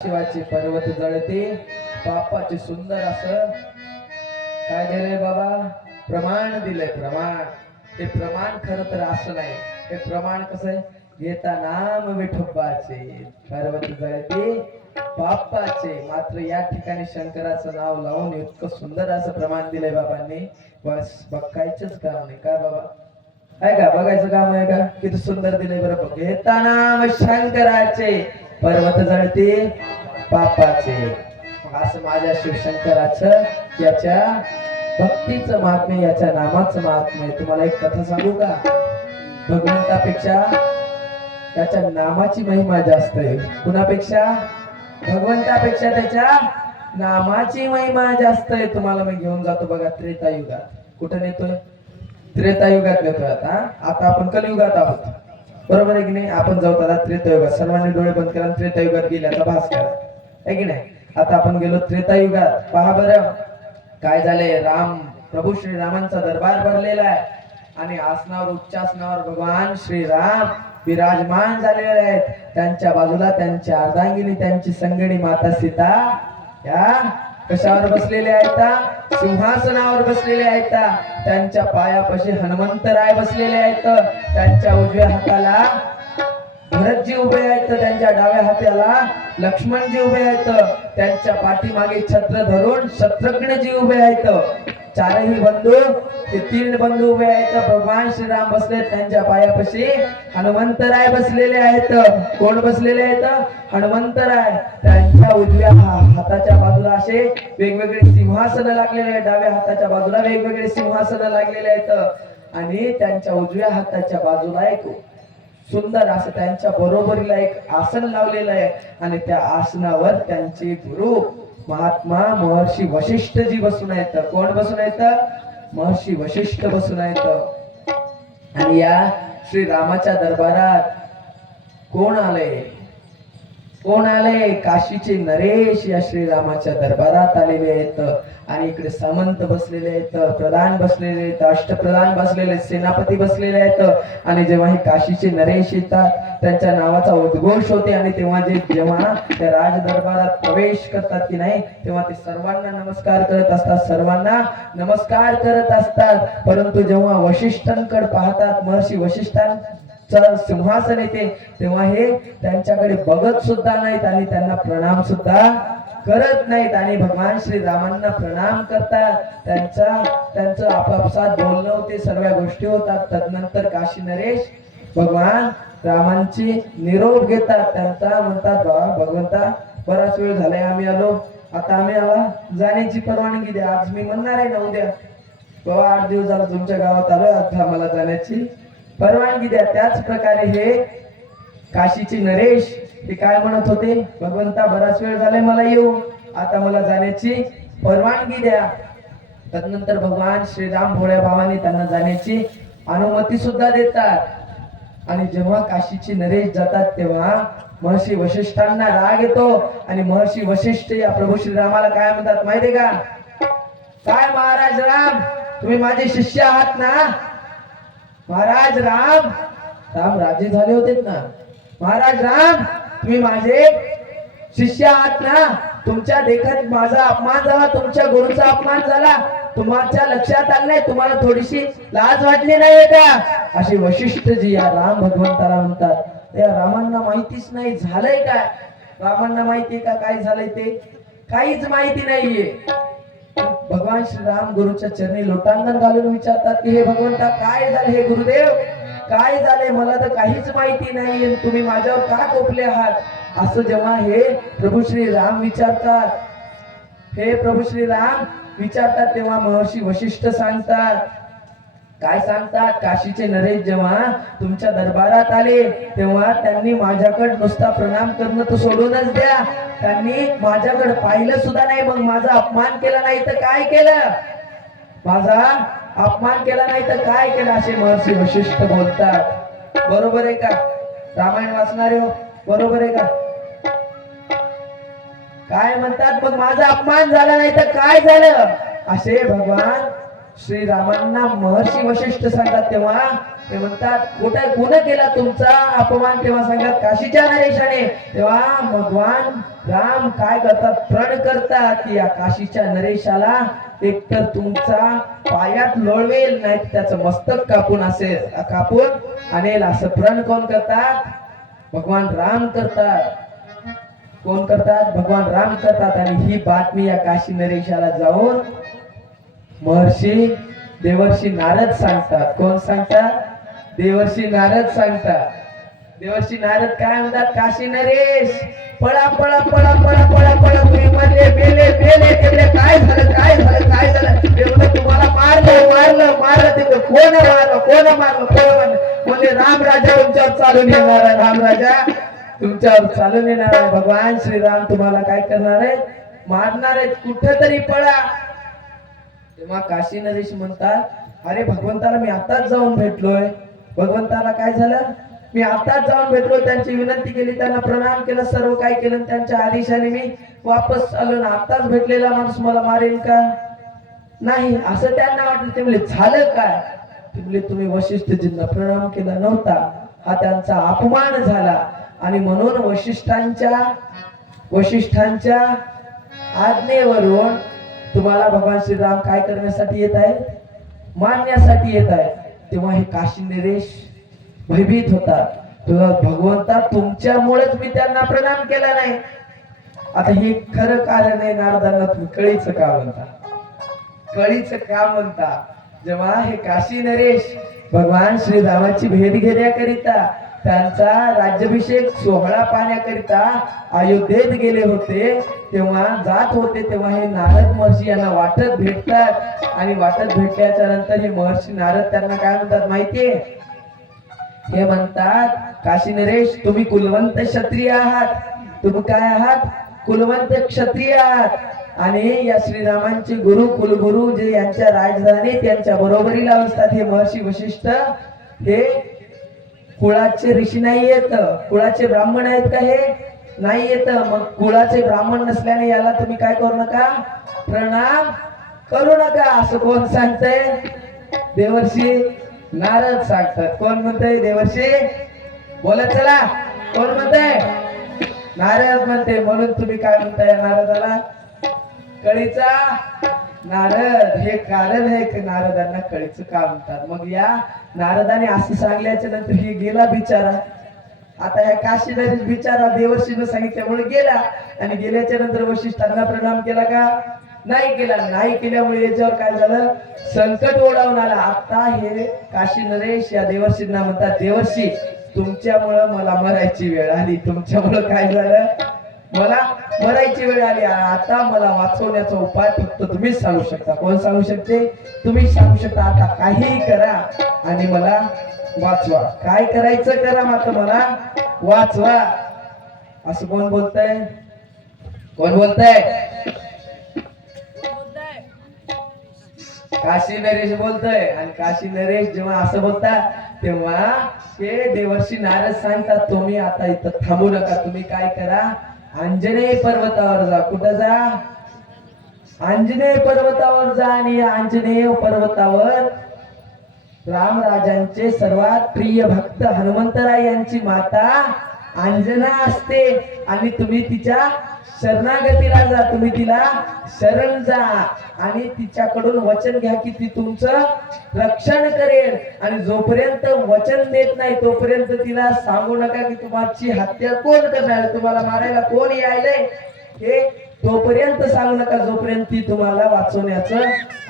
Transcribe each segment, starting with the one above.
शिवाचे पर्वत जळते पापाचे सुंदर असं काय दिलंय बाबा प्रमाण दिलंय प्रमाण ते प्रमाण खरं तर असं नाही हे प्रमाण कसं आहे घेता नाम विठोबाचे पर्वत जळते पापाचे मात्र या ठिकाणी शंकराचं नाव लावून इतकं सुंदर असं प्रमाण दिलंय बाबांनी बस बघायचंच काम नाही का बाबा आहे का बघायचं काम आहे का किती सुंदर दिलंय बरं घेता नाम शंकराचे पर्वत जळते पापाचे असं माझ्या शिवशंकराचं याच्या भक्तीचं महात्म्य याच्या नामाचं महात्म्य तुम्हाला एक कथा सांगू का भगवंतापेक्षा त्याच्या नामाची महिमा जास्त आहे कुणापेक्षा भगवंतापेक्षा त्याच्या नामाची महिमा जास्त आहे तुम्हाला मी घेऊन जातो बघा त्रेतायुगात कुठं नेतोय त्रेतायुगात नेतोय आता आपण कलियुगात आहोत बरोबर आहे की नाही आपण जाऊ त्याला त्रेतायुगात सर्वांनी डोळे बंद करा त्रेतायुगात गेल्याचा भास करा आहे की नाही आता आपण गेलो त्रेतायुगात पहा बरं काय झाले राम प्रभू श्रीरामांचा दरबार भरलेला आहे आणि आसनावर उच्चासनावर भगवान श्रीराम विराजमान झालेले आहेत त्यांच्या बाजूला त्यांची अर्धांगिनी त्यांची संगणी माता सीता या कशावर बसलेले आहेत सिंहासनावर बसलेले आहेत त्यांच्या पायापाशी हनुमंतराय बसलेले आहेत त्यांच्या उजव्या हाताला भरतजी उभे आहेत त्यांच्या डाव्या हाताला लक्ष्मणजी उभे आहेत त्यांच्या पाठीमागे छत्र धरून शत्रुघ्नजी उभे आहेत चारही बंधू ते तीन बंधू उभे आहेत भगवान श्रीराम बसले त्यांच्या पायापाशी हनुमंतराय बसलेले आहेत कोण बसलेले आहेत हनुमंतराय त्यांच्या उजव्या हाताच्या बाजूला असे वेगवेगळे सिंहासन लागलेले आहेत डाव्या हाताच्या बाजूला वेगवेगळे सिंहासन लागलेले आहेत आणि त्यांच्या उजव्या हाताच्या बाजूला एक सुंदर असं त्यांच्या बरोबरीला एक आसन लावलेलं आहे आणि त्या आसनावर त्यांचे गुरु महात्मा महर्षी वशिष्ठजी बसून आहेत कोण बसून आहेत महर्षी वशिष्ठ बसून आहेत आणि या श्री रामाच्या दरबारात कोण आले काशीचे नरेश या श्रीरामाच्या दरबारात आलेले आहेत आणि इकडे सामंत बसलेले आहेत प्रधान बसलेले आहेत अष्टप्रधान बसलेले सेनापती बसलेले आहेत आणि जेव्हा हे काशीचे नरेश येतात त्यांच्या नावाचा उद्घोष होते आणि तेव्हा जेव्हा त्या राज दरबारात प्रवेश करतात की नाही तेव्हा ते सर्वांना नमस्कार करत असतात परंतु जेव्हा वशिष्ठांकडे पाहतात महर्षी वशिष्ठांचं सिंहासन येते तेव्हा हे त्यांच्याकडे बघत सुद्धा नाहीत आणि त्यांना प्रणाम सुद्धा करत नाहीत आणि भगवान श्रीरामांना प्रणाम करतात त्यांचं आपापसात बोलणं होते सर्व गोष्टी होतात तदनंतर काशी नरेश भगवान रामांची निरोप घेतात त्यांचा म्हणतात भगवंता बराच वेळ झालाय आम्ही आलो आता आम्हाला जाण्याची परवानगी द्या आज मी म्हणणार आहे ना उद्या बाबा 8 दिवस झाला तुमच्या गावात आलोय आता मला जाण्याची परवानगी द्या त्याच प्रकारे हे काशीचे नरेश ते काय म्हणत होते भगवंता बराच वेळ झालाय मला येऊ आता मला जाण्याची परवानगी द्या तदनंतर भगवान श्रीराम भोळ्या भावाने त्यांना जाण्याची अनुमती सुद्धा देतात आणि जेव्हा काशीचे नरेश जातात तेव्हा महर्षी वशिष्ठांना राग येतो आणि महर्षी वशिष्ठ या प्रभू श्रीरामाला काय म्हणतात माहितीये का काय महाराज राम तुम्ही माझे शिष्य आहात ना महाराज राम राजे झाले होते ना महाराज राम तुम्ही माझे शिष्य आहात ना तुमच्या देखत माझा अपमान झाला तुमच्या गुरुचा अपमान झाला तुमच्या लक्षात आलं नाही तुम्हाला थोडीशी लाज वाटली नाहीये का अशी वशिष्ठजी या राम भगवंताला म्हणतात त्या रामांना माहितीच नाही झालंय काय रामांना माहितीये का काय झालंय ते काहीच माहिती नाहीये भगवान श्रीराम गुरुच्या चरणी लोटांगण घालून विचारतात की हे भगवंता काय झालं हे गुरुदेव काय झाले मला तर काहीच माहिती नाही तुम्ही माझ्यावर का कोपले आहात असं जेव्हा हे प्रभू श्रीराम विचारतात तेव्हा महर्षी वशिष्ठ सांगतात काय सांगतात काशीचे नरेश जेव्हा तुमच्या दरबारात आले तेव्हा त्यांनी माझ्याकडे नुसता प्रणाम करणं तर सोडूनच द्या त्यांनी माझ्याकडे पाहिलं सुद्धा नाही मग माझा अपमान केला नाही तर काय केलं माझा अपमान केला नाही तर काय केलं असे महर्षी वशिष्ठ बोलतात बरोबर आहे का रामायण वाचणारे हो बरोबर आहे का काय म्हणतात मग माझा अपमान झाला नाही तर काय झालं असे भगवान श्रीरामांना महर्षी वशिष्ठ सांगतात तेव्हा ते म्हणतात कुठं गुन्हा केला तुमचा अपमान, तेव्हा सांगतात काशीच्या नरेशाने. तेव्हा भगवान राम काय करतात, प्रण करतात की या काशीच्या नरेशाला एकतर तुमचा पायात लोळवेल, नाही त्याचं मस्तक कापून आणेल, असं प्रण कोण करतात, भगवान राम करतात. कोण करतात, भगवान राम करतात. आणि ही बातमी या काशी नरेशाला जाऊन महर्षी देवर्षी नारद सांगतात. कोण सांगतात, देवर्षी नारद सांगतात. देवर्षी नारद काय म्हणतात, काशी नरेश पळा पळा पळा पळा पळा पळा, तुम्ही मरले मेले मेले तेवढे, काय झालं काय झालं काय झालं, तेवढं तुम्हाला मारलं मारलं मारलं, ते कोण मारलं म्हणजे रामराजा तुमच्यावर चालून येणार आहे, रामराजा तुमच्यावर चालून येणार आहे. भगवान श्रीराम तुम्हाला काय करणार आहे, मारणार आहेत, कुठेतरी पळा. तेव्हा काशी नरेश म्हणतात, अरे भगवंताला मी आताच जाऊन भेटलोय. भगवंताला काय झालं, मी आताच जाऊन भेटलो, त्यांची विनंती केली, त्यांना प्रणाम केलं, सर्व काय केलं, त्यांच्या आदेशाने मी वापस आलो ना. आताच भेटलेला माणूस मला मारेल का नाही, असं त्यांना वाटलं. ते म्हणले झालं काय, ते म्हणले तुम्ही वशिष्ठजींना प्रणाम केला नव्हता, हा त्यांचा अपमान झाला. आणि म्हणून वशिष्ठांच्या आज्ञेवरून तुम्हाला भगवान श्रीराम काय करण्यासाठी येत आहे, मारण्यासाठी येत आहे. तेव्हा हे काशी नरेश भयभीत होता. तेव्हा भगवंता तुमच्यामुळेच मी त्यांना प्रणाम केला नाही. आता हे खरं कारण आहे, नारदांना तुम्ही कळीचं का म्हणता, कळीचं का म्हणता. जेव्हा हे काशी नरेश भगवान श्रीरामाची भेट घेण्याकरिता, त्यांचा राज्याभिषेक सोहळा पाहण्याकरिता अयोध्येत गेले होते, तेव्हा जात होते, तेव्हा हे नारद महर्षी यांना वाटत भेटतात. आणि वाटत भेटल्याच्या नंतर हे महर्षी नारद त्यांना काय म्हणतात माहितीये, हे म्हणतात काशी नरेश तुम्ही कुलवंत क्षत्रिय आहात, तुम्ही काय आहात, कुलवंत क्षत्रिय आहात. आणि या श्रीरामांचे गुरु कुलगुरु जे यांच्या राजधानीत यांच्या बरोबरीला असतात, हे महर्षी वशिष्ठ हे कुळाचे ऋषी नाही येत, कुळाचे ब्राह्मण आहेत का, हे नाही येत. मग कुळाचे ब्राह्मण नसल्याने याला तुम्ही काय करू नका, प्रणाम करू नका. असं कोण सांगतंय, देवर्षी नारद सांगतात. कोण म्हणतंय, देवर्षी बोला चला, कोण म्हणतंय, नारद म्हणते. म्हणून तुम्ही काय म्हणताय नारदाला, कळीचा नारद. हे कारण आहे की नारदांना कळीचं का म्हणतात. मग या नारदाने असं सांगल्याच्या नंतर हे गेला बिचारा. आता ह्या काशी नरेश बिचारा देवर्षीनं सांगितल्यामुळे गेला. आणि गेल्याच्या नंतर वशिष्ठांना प्रणाम केला का, नाही केला. नाही केल्यामुळे याच्यावर काय झालं, संकट ओढावून आला. आता हे काशी नरेश या देवर्षींना म्हणतात, देवर्षी तुमच्यामुळं मला मरायची वेळ आली, तुमच्यामुळं काय झालं, मला मरायची वेळ आली. आता मला वाचवण्याचा उपाय फक्त तुम्हीच सांगू शकता. कोण सांगू शकते, तुम्हीच सांगू शकता. आता काहीही करा आणि मला वाचवा, काय करायचं करा, मात्र मला वाचवा. असं कोण बोलतंय, कोण बोलतंय, काशी नरेश बोलतोय. आणि काशी नरेश जेव्हा असं बोलतात तेव्हा ते देवर्षी नारद सांगतात, तुम्ही आता इथं थांबू नका, तुम्ही काय करा, अंजनेय पर्वतावर जा. कुठं जा, अंजनेय पर्वतावर जा. आणि अंजनेय पर्वतावर रामराजांचे सर्वात प्रिय भक्त हनुमंतराय यांची माता अंजना असते. आणि तुम्ही तिच्या शरणागतीला जा, तुम्ही तिला शरण जा आणि तिच्याकडून वचन घ्या की ती तुमचं रक्षण करेल. आणि जोपर्यंत वचन देत नाही तोपर्यंत तिला सांगू नका की तुमची हत्या कोण करणार, तुम्हाला मारायला कोण यायलंय, हे तोपर्यंत सांगू नका जोपर्यंत ती तुम्हाला वाचवण्याचं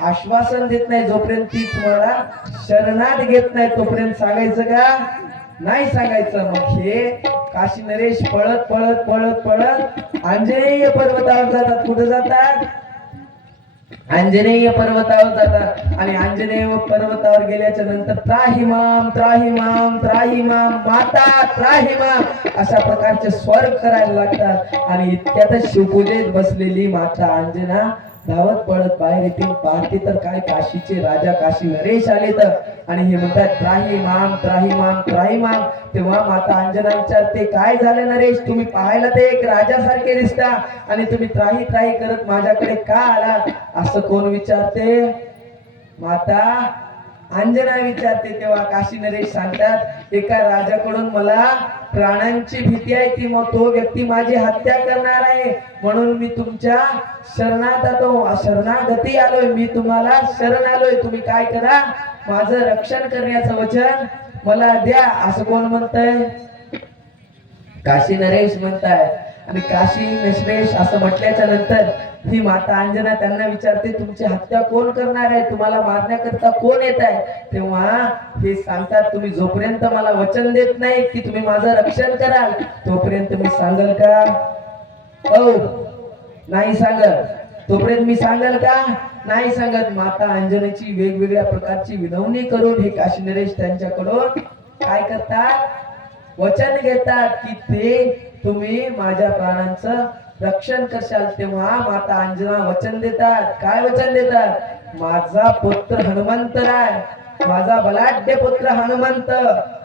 आश्वासन देत नाही, जोपर्यंत ती तुम्हाला शरणात घेत नाही तोपर्यंत सांगायचं का, नाही सांगायचं. मग हे काशी नरेश पळत पळत पळत पळत अंजनेय पर्वतावर जातात. कुठे जातात, अंजनेय पर्वतावर जातात. आणि अंजनेय पर्वतावर गेल्याच्या नंतर त्राहिमाम त्राहिमाम त्राहिमाम माता त्राहिमाम अशा प्रकारचे स्वर करायला लागतात. आणि इतक्यातच शिवपूजेत बसलेली माता अंजना धावत पळत बाहेर येतील. पाहते तर काय, काशीचे राजा काशी नरेश आले तर. आणि हे म्हणतात त्राहिमाम त्राहिमाम त्राहिमाम. तेव्हा माता अंजना विचारते, काय झालं नरेश, तुम्ही पाहायला ते एक राजासारखे दिसता आणि तुम्ही त्राही त्राही करत माझ्याकडे का आलात. असं कोण विचारते, माता अंजना विचारते तेव्हा काशी नरेश सांगतात एका राजाकडून मला प्राणांची भीती आहे की मग तो व्यक्ती माझी हत्या करणार आहे, म्हणून मी तुमच्या शरणागती आलोय, मी तुम्हाला शरण आलोय, तुम्ही काय करा, माझं रक्षण करण्याचं वचन मला द्या. असं कोण म्हणतंय? काशी नरेश म्हणताय. आणि काशी नरेश असं म्हटल्याच्या नंतर ही माता अंजना त्यांना विचारते तुमची हत्या कोण करणार आहे, तुम्हाला मारण्याकरता कोण येत आहे? तेव्हा हे सांगतात तुम्ही जोपर्यंत मला वचन देत नाही की तुम्ही माझं रक्षण कराल तोपर्यंत मी सांगल का? हो नाही सांगत. तोपर्यंत मी सांगल का? नाही सांगत. माता अंजनेची वेगवेगळ्या प्रकारची विनवणी करून हे काशी नरेश त्यांच्याकडून काय करतात? वचन घेतात की ते तुम्ही माझ्या प्राणांचं रक्षण करशाल. तेव्हा माता अंजना वचन देतात. काय वचन देतात? माझा पुत्र हनुमंतराय, माझा बलाढ्य पुत्र हनुमंत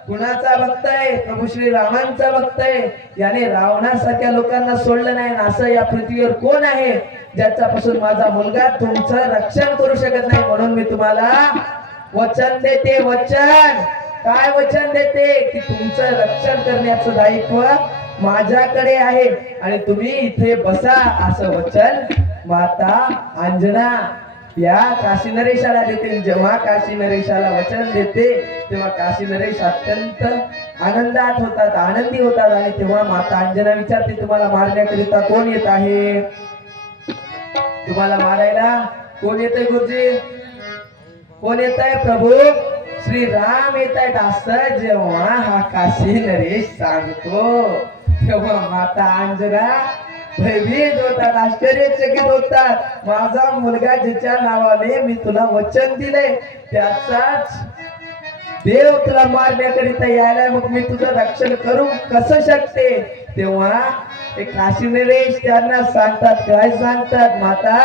कुणाचा भक्त आहे? प्रभू श्री रामांचा भक्त आहे. याने रावणासारख्या लोकांना सोडलं नाही. असं या पृथ्वीवर कोण आहे ज्याच्यापासून माझा मुलगा तुमचं रक्षण करू शकत नाही? म्हणून मी तुम्हाला वचन देते. वचन काय वचन देते? की तुमचं रक्षण करण्याचं दायित्व माझ्याकडे आहे आणि तुम्ही इथे बसा, असं वचन माता अंजना या काशी नरेशाला देते. जेव्हा काशी नरेशाला वचन देते तेव्हा काशी नरेश अत्यंत आनंदात होतात, आनंदी होतात. आणि तेव्हा माता अंजना विचारते तुम्हाला मारण्याकरिता कोण येत आहे? तुम्हाला मारायला कोण येतंय गुरुजी? कोण येत आहे? प्रभू श्री राम येत आहेत. असं जेव्हा हा काशी नरेश सांगतो तेव्हा माता अंजना भयभीत होतात, आश्चर्यचकित होतात. माझा मुलगा ज्याच्या नावाने मी तुला वचन दिले त्याचाच देव तुला मारण्याकरिता यायला, मग मी तुझं रक्षण करू कसं शकते? तेव्हा एक काशी नरेश त्यांना सांगतात. काय सांगतात? माता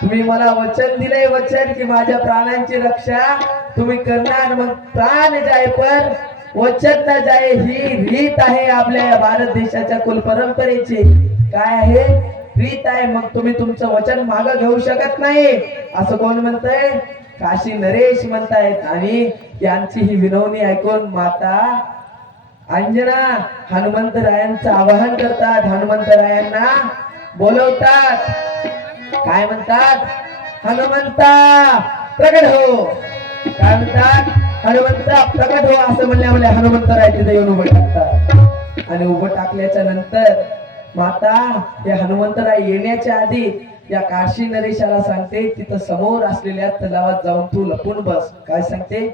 तुम्ही मला वचन दिले, वचन की माझ्या प्राणांची रक्षा तुम्ही करणार, मग प्राण जाय पर वचन न जाय ही रीत आहे आपल्या भारत देशाच्या कुल परंपरेची. काय आहे? रीत आहे. मग तुम्ही तुमचं वचन मागं घेऊ शकत नाही असं कोण म्हणतंय? काशी नरेश म्हणतायत. आणि यांची ही विनवणी ऐकून माता अंजना हनुमंतरायांचं आवाहन करतात. हनुमंतरायांना बोलवतात. काय म्हणतात? हनुमंता प्रकट हो. काय म्हणतात? हनुमंता प्रकट हो. असं म्हणल्यामुळे हनुमंतराय तिथे येऊन उभं टाकतात. आणि उभं टाकल्याच्या नंतर माता या हनुमंतराय येण्याच्या आधी या काशी नरेशाला सांगते तिथं समोर असलेल्या तलावात जाऊन तू लपून बस. काय सांगते?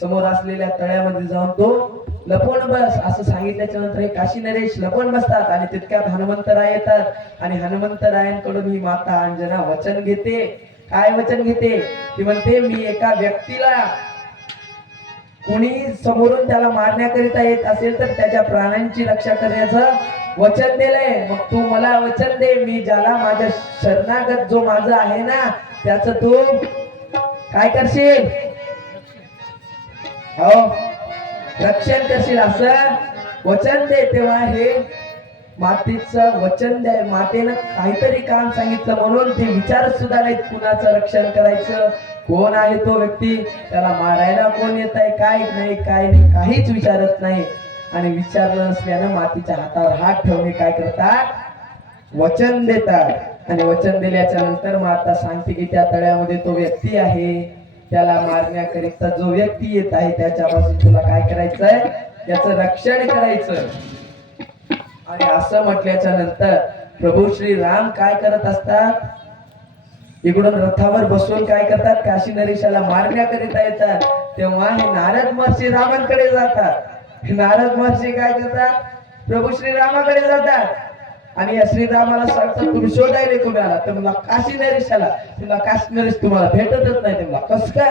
समोर असलेल्या तळ्यामध्ये जाऊन तो लपून बस असं सांगितल्याच्या नंतर हे काशी नरेश लपून बसतात. आणि तितक्यात हनुमंतराय येतात आणि हनुमंतरायांकडून ही माता अंजना वचन घेते. काय वचन घेते? ती म्हणते मी एका व्यक्तीला कोणी समोरून त्याला मारण्याकरिता येत असेल तर त्याच्या प्राणांची रक्षा करण्याचं वचन दिलंय. मग तू मला वचन दे, मी ज्याला माझ्या शरणागत जो माझा आहे ना त्याच तू काय करशील? हो रक्षण करशील असं वचन दे. तेव्हा हे मातेचं वचन द्या. मातेनं काहीतरी काम सांगितलं म्हणून ते विचारत सुद्धा नाहीत कुणाचं रक्षण करायचं, कोण आहे तो व्यक्ती, त्याला मारायला कोण येत आहे, काय नाही काय नाही, काहीच विचारत नाही. आणि विचारलं नसल्यानं मातीच्या हातावर हात ठेवणे काय करतात? वचन देतात. आणि वचन दिल्याच्या नंतर माता सांगते की त्या तळ्यामध्ये तो व्यक्ती आहे, त्याला मारण्याकरिता जो व्यक्ती येत आहे त्याच्यापासून तुला काय करायचंय? त्याचं रक्षण करायचं. आणि असं म्हटल्याच्या नंतर प्रभू श्री राम काय करत असतात? इकडून रथावर बसून काय करतात? काशी नरेशाला मारण्याकरिता येतात. तेव्हा हे नारद महर्षी रामांकडे जातात. नारद महर्षी काय करतात? प्रभू श्री रामाकडे जातात आणि या श्रीरामाला सांगतात तुम्ही शोधायला कुणाला? तर मला काशी नरेशाला. तुला काशी नरेश तुम्हाला भेटतच नाही. तुम्हाला कस काय?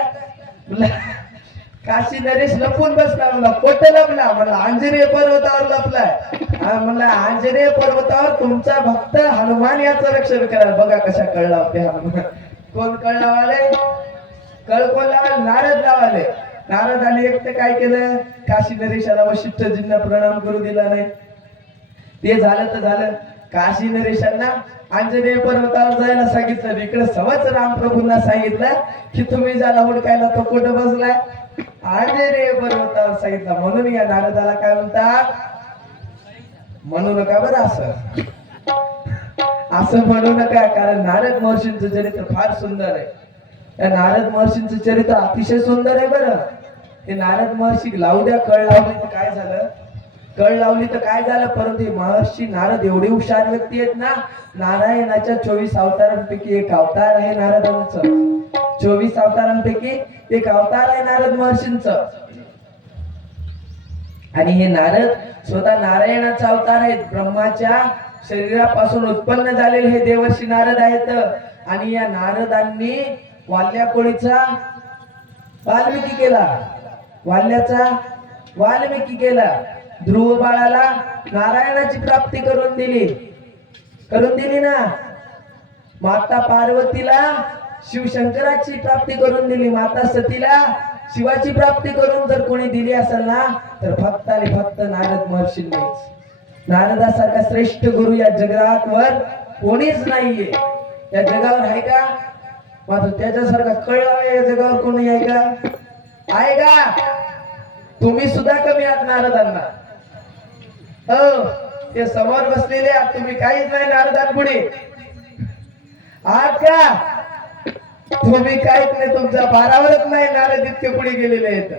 काशी नरेश लपून बसला. मला कोठे लपला? मला आंजनेय पर्वतावर लपलाय. मला आंजनेय पर्वतावर तुमचा भक्त हनुमान याचं रक्षण करा. बघा कशा कळ लावते हनुमान. कोण कळ लावाले? कळ कोण लावाले? नारद लावाले. नारदाने एकटं काय केलं? काशी नरेशाला वशिष्ठजींना प्रणाम करू दिला नाही. ते झालं तर झालं. काशी नरेशांना आंजनेय पर्वतावर जायला सांगितलं, इकडे सवच रामप्रभूंना सांगितलं की तुम्ही ज्याला हुडकायला तो कुठं बसलाय, आंजनेय पर्वतावर सांगितलं. म्हणून या नारदाला काय म्हणतात, म्हणू नका बरं असं, असं म्हणू नका, कारण नारद महर्षींचं चरित्र फार सुंदर आहे. त्या नारद महर्षींचं चरित्र अतिशय सुंदर आहे बरं. ते नारद महर्षी लावू द्या, कळ लावली तर काय झालं, कळ लावली तर काय झालं, परंतु महर्षी नारद एवढे हुशार व्यक्ती आहेत ना, नारायणाच्या 24 अवतारांपैकी एक अवतार आहे नारदांचं. 24 अवतारांपैकी एक अवतार आहे नारद महर्षींचं. आणि हे नारद स्वतः नारायणाचा अवतार आहेत. ब्रह्माच्या शरीरापासून उत्पन्न झालेले हे देवर्षी नारद आहेत. आणि या नारदांनी वाल्या कोळीचा वाल्मिकी केला, वाल्याचा वाल्मिकी केला. ध्रुव बाळाला नारायणाची प्राप्ती करून दिली ना. माता पार्वतीला शिवशंकराची प्राप्ती करून दिली. माता सतीला शिवाची प्राप्ती करून जर कोणी दिली असेल ना, तर फक्त आणि फक्त नारद महर्षींनीच. नारदासारखा श्रेष्ठ गुरु या जगावर कोणीच नाहीये. या जगावर आहे का, मात्र त्याच्यासारखा कळला या जगावर कोणी आहे का, आहे का? तुम्ही सुद्धा कमी आहात नारदांना. हो, ते समोर बसलेले आहात, तुम्ही काहीच नाही नारदांपुढे आहात का? तुम्ही काहीच नाही, तुमच्या पारावरच नाही. नारद इतके पुढे गेलेले आहेत.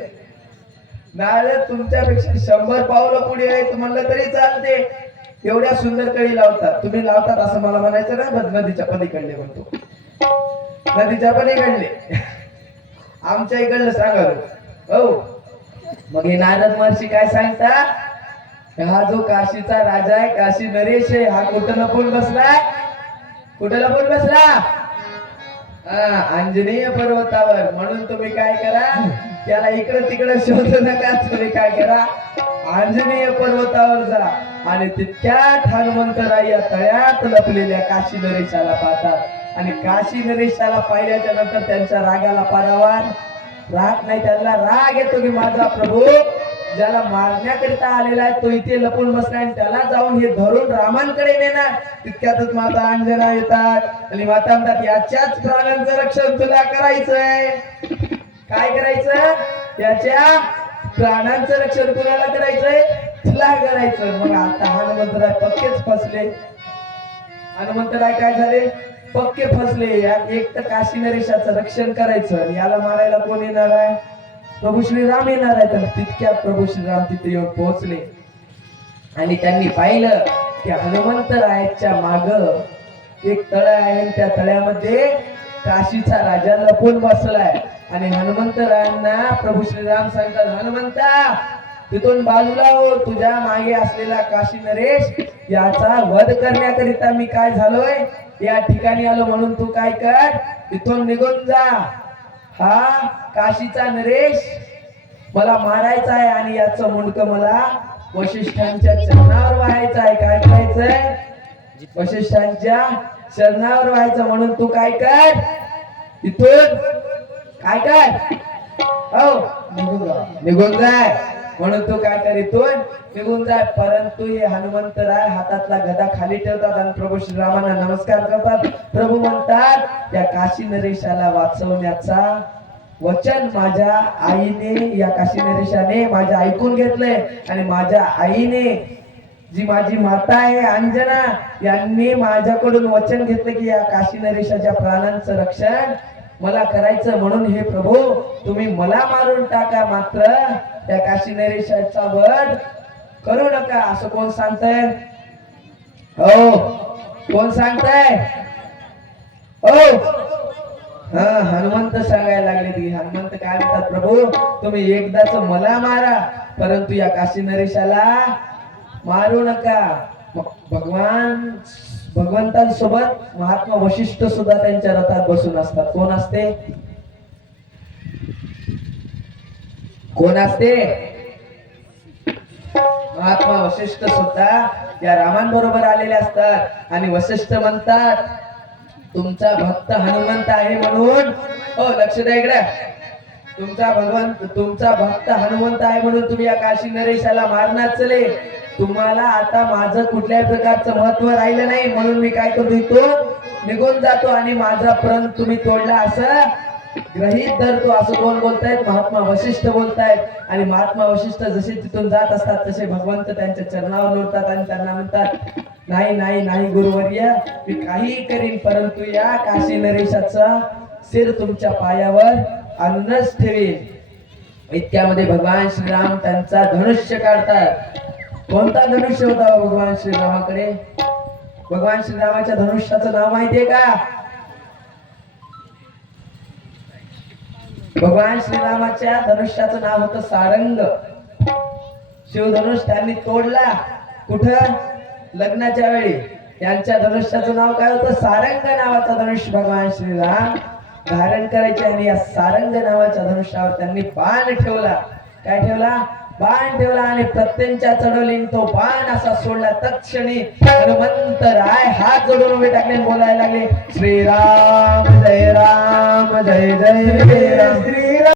नारद तुमच्यापेक्षा 100 पावलं पुढे आहेत म्हणलं तरी चालते. एवढ्या सुंदर कळी लावतात. तुम्ही लावतात असं मला म्हणायचं ना, नदीच्या पलीकडले म्हणतो, नदीच्या पलीकडले. आमच्या इकडलं सांगा हो. मग हे नारद महर्षी काय सांगतात, हा जो काशीचा राजा आहे, काशी नरेश आहे, हा कुठं लपून बसलाय, कुठं लपून बसला, आंजनेय पर्वतावर. म्हणून तुम्ही काय करा, त्याला इकडं तिकडं शोधू नका. तुम्ही काय करा, आंजनेय पर्वतावर जा आणि तितक्यात हनुमंतराय या तळ्यात लपलेल्या काशी नरेशाला पाहतात. आणि काशी नरेशाला पाहिल्याच्या नंतर त्यांच्या रागाला पारावार राग नाही. त्यांना राग येतो की माझा प्रभू ज्याला मारण्याकरिता आलेला आहे तो इथे लपून बसला आणि त्याला जाऊन हे धरून रामांकडे नेणार. तितक्यातच माता अंजना येतात आणि माता म्हणतात, याच्याच प्राणांचं रक्षण तुला करायचंय. काय करायचं, याच्या प्राणांचं रक्षण कुणाला करायचंय, तुला करायचं. मग आता हनुमंतराय पक्केच फसले. हनुमंतराय काय झाले, पक्के फसले. एक तर काशी नरेशाचं रक्षण करायचं आणि याला मारायला कोण येणार आहे, प्रभू श्रीराम येणार आहे. तर तितक्यात प्रभू श्रीराम तिथे येऊन पोहोचले आणि त्यांनी पाहिलं की हनुमंतरायाच्या माग एक तळ आहे. त्या तळ्यामध्ये काशीचा राजा लपून बसलाय. आणि हनुमंतरायांना प्रभू श्रीराम सांगतात, हनुमंता तिथून बाजूला हो, तुझ्या मागे असलेला काशी नरेश याचा वध करण्याकरिता मी काय झालोय, या ठिकाणी आलो. म्हणून तू काय कर, तिथून निघून जा. हा काशीचा नरेश मला मारायचा आहे आणि याचं मुंडकं मला वशिष्ठांच्या चरणावर व्हायचं आहे. काय करायचंय, वशिष्ठांच्या चरणावर व्हायचं. म्हणून तू काय कर, तिथून काय कर, हो निघून जाय. म्हणून तू काय कर, इथून निघून जाय. परंतु हे हनुमंतराय हातातला गदा खाली ठेवतात आणि प्रभू श्रीरामांना नमस्कार करतात. प्रभू म्हणतात, त्या काशी नरेशाला वाचवण्याचा वचन माझ्या आईने, या काशी नरेशाने माझ्या ऐकून घेतलंय. आणि माझ्या आईने, जी माझी माता आहे अंजना, यांनी माझ्याकडून वचन घेतलं की या काशी नरेशाच्या प्राणांचं रक्षण मला करायचं. म्हणून हे प्रभू तुम्ही मला मारून टाका, मात्र त्या काशी नरेशाचा वध करू नका. असं कोण सांगतंय, हो कोण सांगताय, हो हनुमंत सांगायला लागले. की हनुमंत काय म्हणतात, प्रभू तुम्ही एकदाच मला मारा, परंतु या काशी नरेशाला मारू नका. भगवंतांसोबत महात्मा वशिष्ठ सुद्धा त्यांच्या रथात बसून असतात. कोण असते, कोण असते, महात्मा वशिष्ठ सुद्धा या रामांबरोबर आलेले असतात. आणि वशिष्ठ म्हणतात, तुमचा भक्त हनुमंत आहे म्हणून, हो लक्ष द्या इकडे, तुमचा भक्त हनुमंत आहे म्हणून तुम्ही या काशी नरेशाला मारणार चले. तुम्हाला आता माझं कुठल्याही प्रकारचं महत्व राहिलं नाही, म्हणून मी काय करतो इथून निघून जातो आणि माझा प्रण तुम्ही तोडला असं ग्रहित धरतो. असं कोण बोलतायत? महात्मा वशिष्ठ बोलतायत. आणि महात्मा वशिष्ठ जसे तिथून जात असतात तसे भगवंत त्यांच्या चरणावर लोटतात आणि त्यांना म्हणतात, नाही नाही नाही गुरुवर्य, मी काही करीन परंतु या काशी नरेशाचा सिर तुमच्या पायावर आणूनच ठेवीन. इतक्यामध्ये भगवान श्रीराम त्यांचा धनुष्य काढतात. कोणता धनुष्य होता भगवान श्रीरामाकडे? भगवान श्रीरामाच्या धनुष्याचं नाव माहितीये का? भगवान श्रीरामाच्या धनुष्याचं नाव होतं सारंग. शिवधनुष त्यांनी तोडला कुठं? लग्नाच्या वेळी. त्यांच्या धनुष्याचं नाव काय होतं? सारंग नावाचा धनुष्य भगवान श्रीराम धारण करायचे आणि या सारंग नावाच्या धनुष्यावर त्यांनी बाण ठेवला. काय ठेवला? बाण ठेवला आणि प्रत्यंच्या चढवलीन तो बाण असा सोडला. तत्क्षणी हनुमंत राय हात जोडून उभे टाकले, बोलायला लागले, श्रीराम जय राम जय जय राम.